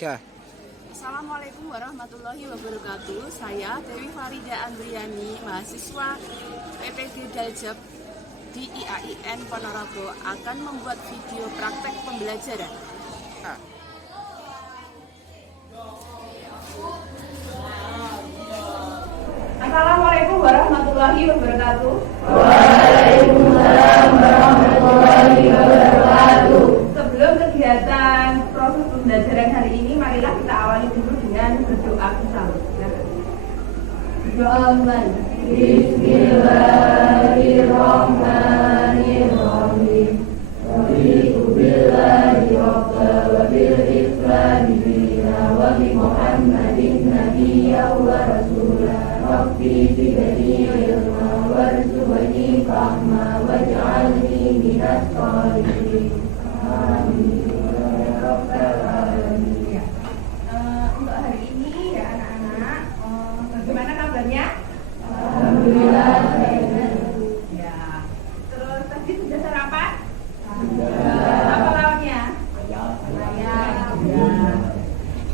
3. Assalamualaikum warahmatullahi wabarakatuh. Saya Dewi Farida Andriani, mahasiswa PPG Daljab di IAIN Ponorogo akan membuat video praktek pembelajaran. Assalamualaikum warahmatullahi wabarakatuh. Waalaikumsalam warahmatullahi wabarakatuh. Sebelum kegiatan proses pembelajaran hari ini, marilah kita awali dulu dengan berdoa bersama. Rahman. Bismillahirrahmanirrahim. Raditu billahi rabba wa bil islami dina wa bi Muhammadin nabiyya wa rasulah. Rabbi zidni ilma warzuqni fahma waj'alni minas sholihin. Amin ya rabbal alamin. Untuk hari ini ya anak-anak, bagaimana kabarnya? Alhamdulillah. Ya. Terus tadi sudah sarapan? Sudah. Apa lauknya? Ayam. Ayam. Ya.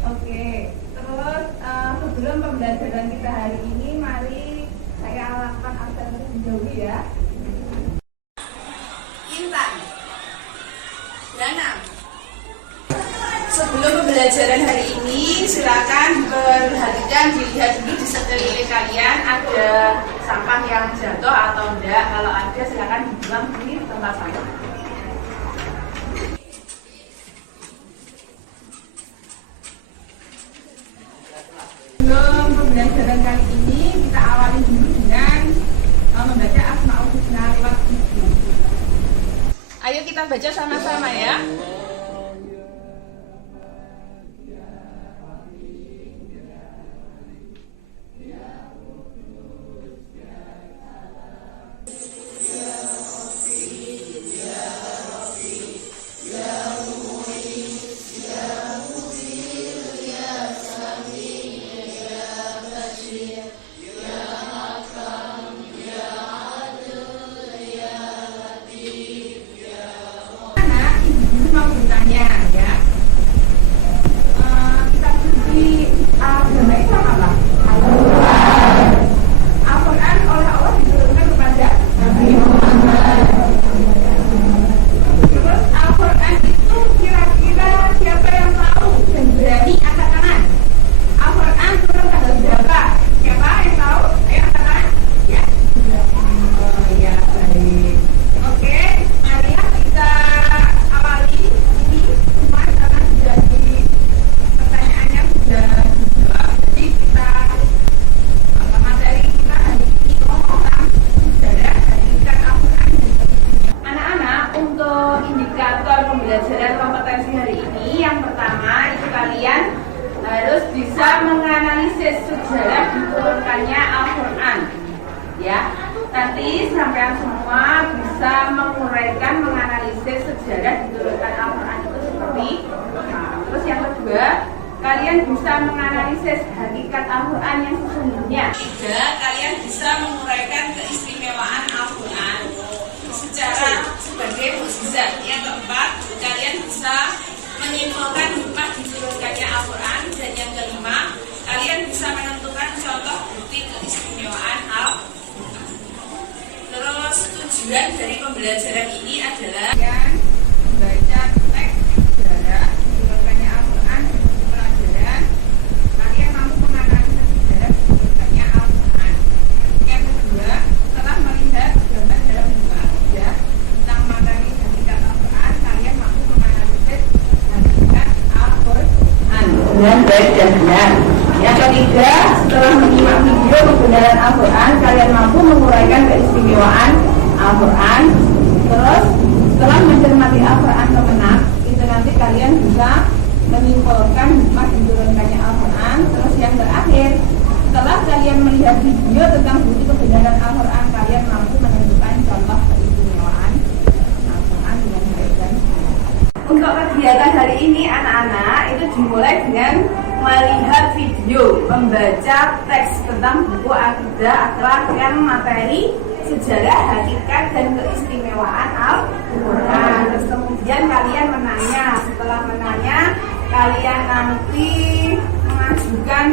Oke. Terus sebelum pembelajaran kita hari ini, mari saya alahkan absen terlebih dahulu ya. Intan. Dana. Sebelum pembelajaran hari ini, silakan perhatikan, dilihat dulu di sekeliling kalian ada sampah yang jatuh atau enggak. Kalau ada, silakan dibuang di tempat sampah. Sebelum pembelajaran kali ini, kita awali dulu dengan membaca Asmaul Husna lewat video. Ayo kita baca sama-sama ya. Mau bertanya ya, kita di agama Islam apa? Al-Quran oleh Allah diturunkan kepada Nabi Muhammad. Terus Al-Quran itu kira-kira siapa yang tahu dan berani angkat tangan? Al-Quran turun tanggal berapa? Siapa yang tahu? Ayo angkat tangan. Ya. Oh ya, baik. Oke, marilah kita awali ini cuma karena sudah di pertanyaannya sudah dijawab, jadi kita materi kita hari ini tentang sejarah hakikat Al-Quran. Anak-anak, untuk indikator pembelajaran kompetensi hari ini, yang pertama itu kalian harus bisa menganalisis sejarah diturunkannya Al-Quran. Ya, nanti sampean semua bisa menguraikan, menganalisis sejarah diturunkan Al-Quran itu seperti terus yang kedua, kalian bisa menganalisis hakikat Al-Quran yang sesungguhnya. Tiga, kalian bisa menguraikan keistimewaan Al-Quran secara sebagai mukjizat. Yang keempat, kalian bisa menyimpulkan hikmah diturunkannya Al-Quran. Dan yang kelima, kalian bisa menentukan contoh bukti keistimewaan Al-Quran. Terus tujuan dari pembelajaran ini adalah yang membaca teks sejarah diturunkannya Al-Quran di pelajaran. Kalian mampu menganalisis sejarah diturunkannya Al-Quran. Yang kedua, setelah melihat gambar dalam buku ya tentang materi hakikat Al-Quran, kalian mampu menganalisis hakikat Al-Quran dengan baik dan benar. Yang ketiga, setelah menyimak video kebenaran Al-Quran, kalian mampu menguraikan keistimewaan Al-Quran. Terus, setelah mencermati Al-Quran kemenang, itu nanti kalian bisa menyimpulkan hikmah diturunkannya Al-Quran. Terus yang terakhir, setelah kalian melihat video tentang bukti kebenaran Al-Quran, kalian mampu menentukan contoh keistimewaan Al-Quran dengan baik dan benar. Untuk kegiatan hari ini anak-anak itu dimulai dengan melihat video, membaca teks tentang buku akidah, akhlak yang materi sejarah, hakikat, dan keistimewaan Al-Quran. Terus kemudian kalian menanya, setelah menanya kalian nanti mengajukan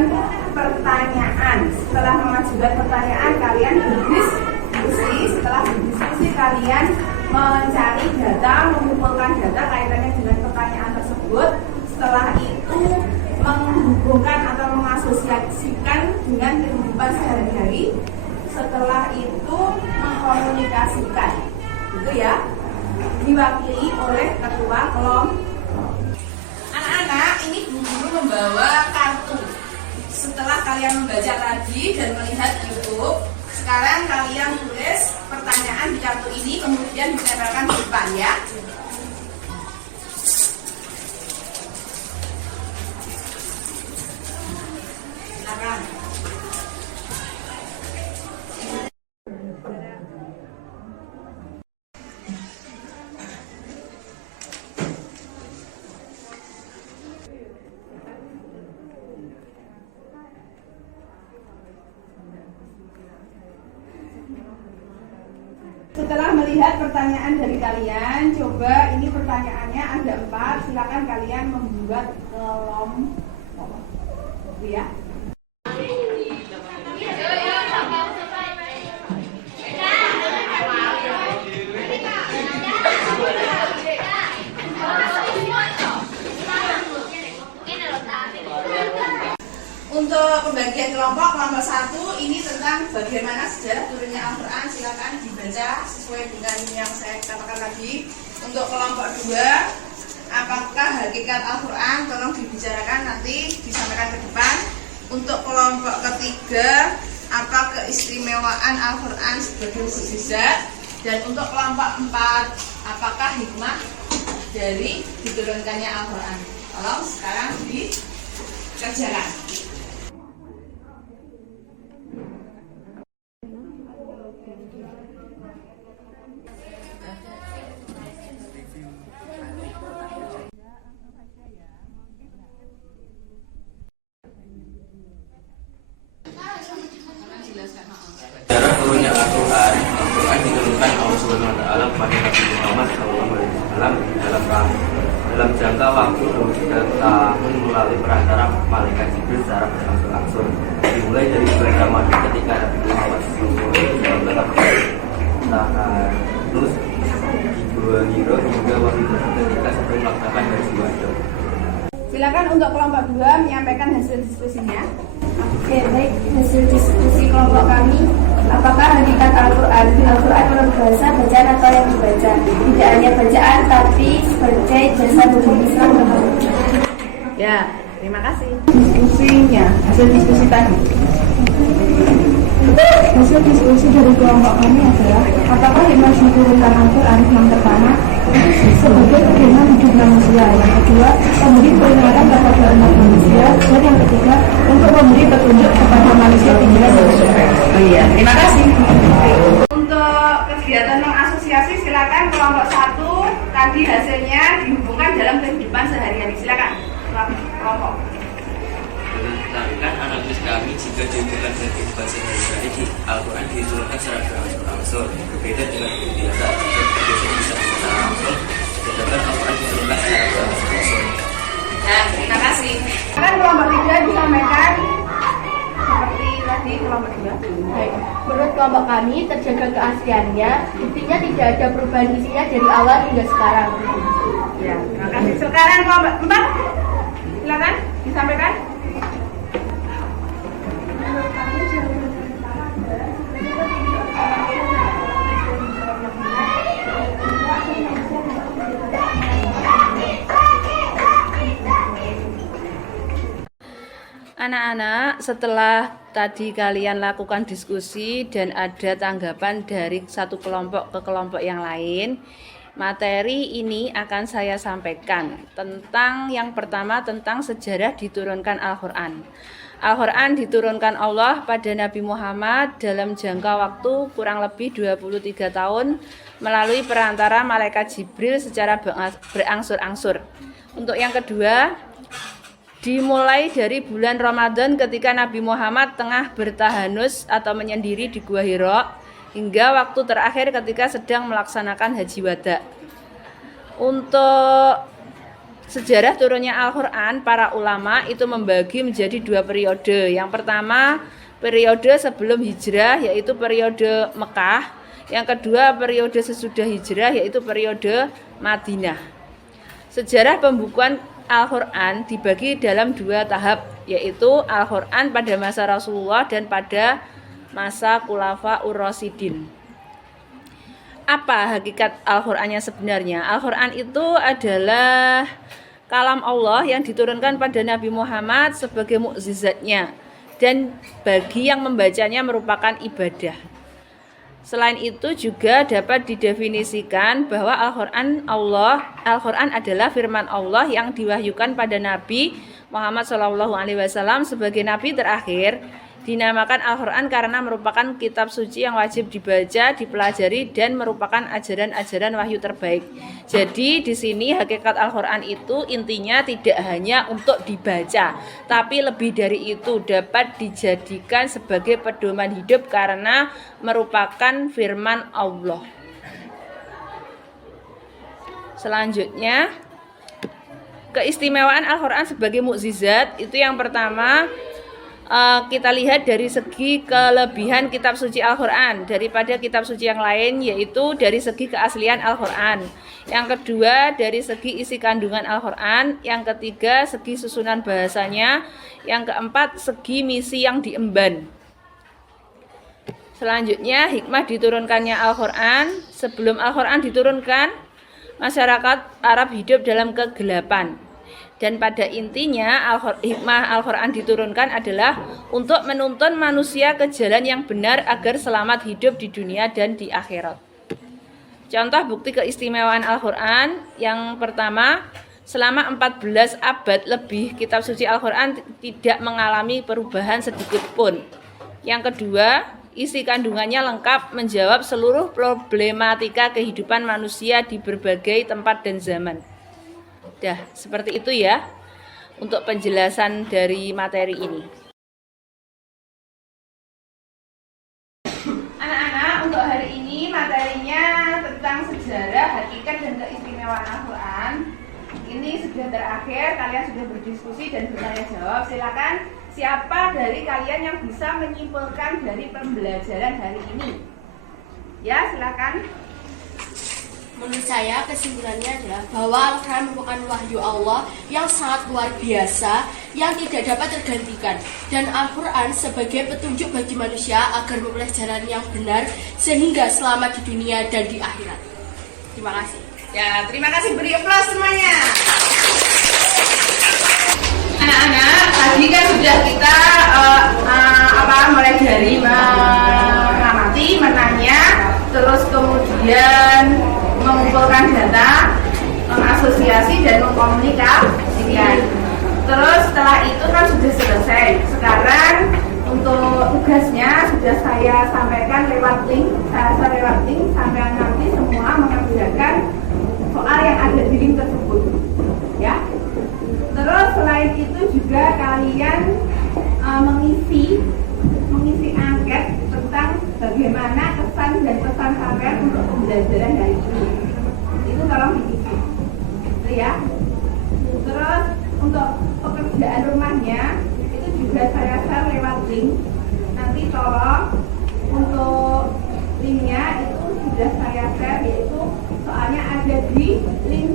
pertanyaan. Setelah mengajukan pertanyaan, kalian berdiskusi. Setelah berdiskusi, kalian mencari data, mengumpulkan data kaitannya dengan pertanyaan tersebut. Setelah itu menghubungkan atau mengasosiasikan dengan kehidupan sehari-hari. Setelah itu mengkomunikasikan, gitu ya, diwakili oleh ketua kelompok. Anak-anak, ini guru membawa kartu. Setelah kalian membaca tadi dan melihat YouTube, sekarang kalian tulis pertanyaan di kartu ini, kemudian ditempelkan di depan ya. Silakan. Setelah melihat pertanyaan dari kalian, coba ini pertanyaannya ada 4. Silakan kalian membuat kelompok, ya. Untuk pembagian kelompok 1 ini tentang bagaimana sejarah turunnya Al-Quran. Silakan dibaca sesuai dengan yang saya katakan tadi. Untuk kelompok 2, apakah hakikat Al-Quran, tolong dibicarakan nanti, disampaikan ke depan. Untuk kelompok ketiga, apa keistimewaan Al-Quran sebagai mukjizat. Dan untuk kelompok 4, apakah hikmah dari diturunkannya Al-Quran. Tolong sekarang dikerjakan. Sejarah turunnya Al-Quran diturunkan Allah Subhanahu Wa Taala kepada Nabi Muhammad SAW dalam jangka waktu 23 tahun melalui perantara malaikat Jibril secara berangsur-angsur. Dimulai dari bulan Ramadan ketika Nabi Muhammad SAW terus di Gua Hiro hingga wahyu ketika sebelum melaksanakan garis Wajah. Silakan untuk kelompok 2 menyampaikan hasil diskusinya. Oke, baik, hasil diskusi kelompok kami. Apakah hakikat Al-Quran? Al-Quran menurut bahasa bacaan atau yang dibaca? Tidak hanya bacaan, tapi sebagai jasa hukum Islam. Ya, terima kasih. Diskusinya, hasil diskusi tadi. Hasil diskusi dari kelompok kami adalah apakah hikmah diturunkan Al-Quran? Yang pertama, sebagai pedoman hidup manusia. Yang kedua, memberi peringatan kepada umat manusia. Dan yang ketiga, untuk memberi petunjuk kepada manusia tinggal di surga. Oh iya, terima kasih. Untuk kegiatan mengasosiasi, silakan kelompok 1 tadi hasilnya dihubungkan dalam kehidupan sehari-hari. Silakan kelompok. Berdasarkan analisis kami, jika dihubungkan dengan kehidupan sehari-hari, Al-Quran diturunkan secara berangsur-angsur. Berbeda dengan biasa, biasanya bisa secara langsung, sedangkan Al-Quran diturunkan secara berangsur-angsur. Nah, terima kasih. Silakan kelompok 3 disampaikan seperti tadi kelompok 2. Baik. Menurut kelompok kami, terjaga keasliannya, buktinya tidak ada perubahan isinya dari awal hingga sekarang. Ya, terima kasih. Sekarang kelompok 4, silakan disampaikan. Anak-anak, setelah tadi kalian lakukan diskusi dan ada tanggapan dari satu kelompok ke kelompok yang lain, materi ini akan saya sampaikan tentang yang pertama tentang sejarah diturunkan Al-Quran. Al-Quran diturunkan Allah pada Nabi Muhammad dalam jangka waktu kurang lebih 23 tahun melalui perantara malaikat Jibril secara berangsur-angsur. Untuk yang kedua, dimulai dari bulan Ramadan ketika Nabi Muhammad tengah bertahanus atau menyendiri di Gua Hiro hingga waktu terakhir ketika sedang melaksanakan haji wada. Untuk Sejarah turunnya Al-Quran, para ulama itu membagi menjadi 2 periode. Yang pertama, periode sebelum hijrah, yaitu periode Mekah. Yang kedua, periode sesudah hijrah, yaitu periode Madinah. Sejarah pembukuan Al-Quran dibagi dalam 2 tahap, yaitu Al-Quran pada masa Rasulullah dan pada masa Khulafaur Rasyidin. Apa hakikat Al-Quran yang sebenarnya? Al-Quran itu adalah kalam Allah yang diturunkan pada Nabi Muhammad sebagai mukjizatnya, dan bagi yang membacanya merupakan ibadah. Selain itu juga dapat didefinisikan bahwa Al-Quran adalah firman Allah yang diwahyukan pada Nabi Muhammad SAW sebagai Nabi terakhir. Dinamakan Al-Quran karena merupakan kitab suci yang wajib dibaca, dipelajari, dan merupakan ajaran-ajaran wahyu terbaik. Jadi di sini hakikat Al-Quran itu intinya tidak hanya untuk dibaca, tapi lebih dari itu dapat dijadikan sebagai pedoman hidup karena merupakan firman Allah. Selanjutnya, keistimewaan Al-Quran sebagai mukjizat itu yang pertama, kita lihat dari segi kelebihan kitab suci Al-Quran daripada kitab suci yang lain, yaitu dari segi keaslian Al-Quran. Yang kedua, dari segi isi kandungan Al-Quran. Yang ketiga, segi susunan bahasanya. Yang keempat, segi misi yang diemban. Selanjutnya, hikmah diturunkannya Al-Quran. Sebelum Al-Quran diturunkan, masyarakat Arab hidup dalam kegelapan. Dan pada intinya hikmah Al-Quran diturunkan adalah untuk menuntun manusia ke jalan yang benar agar selamat hidup di dunia dan di akhirat. Contoh bukti keistimewaan Al-Quran yang pertama, selama 14 abad lebih kitab suci Al-Quran tidak mengalami perubahan sedikit pun. Yang kedua, isi kandungannya lengkap menjawab seluruh problematika kehidupan manusia di berbagai tempat dan zaman. Seperti itu ya untuk penjelasan dari materi ini. Anak-anak, untuk hari ini materinya tentang sejarah, hakikat, dan keistimewaan Al-Quran. Ini sudah terakhir, kalian sudah berdiskusi dan bertanya jawab. Silakan, siapa dari kalian yang bisa menyimpulkan dari pembelajaran hari ini? Ya, silakan. Menurut saya kesimpulannya adalah bahwa Al-Quran merupakan wahyu Allah yang sangat luar biasa yang tidak dapat tergantikan, dan Al-Quran sebagai petunjuk bagi manusia agar memilih jalan yang benar sehingga selamat di dunia dan di akhirat. Terima kasih. Ya, terima kasih, beri aplaus semuanya. Anak-anak, tadi kan sudah kita mulai dari mengamati, menanya, terus kemudian mengumpulkan data, mengasosiasi dan mengkomunikasikan. Terus setelah itu kan sudah selesai. Sekarang untuk tugasnya sudah saya sampaikan lewat link. Saya lewat link sampai nanti semua mengerjakan soal yang ada di link tersebut. Ya. Terus selain itu juga kalian mengisi angket tentang bagaimana kesan dan pesan kalian untuk pembelajaran hari ini. Itu tolong diisi, ya. Terus untuk pekerjaan rumahnya itu juga saya share lewat link. Nanti tolong untuk linknya itu sudah saya share, yaitu soalnya ada di link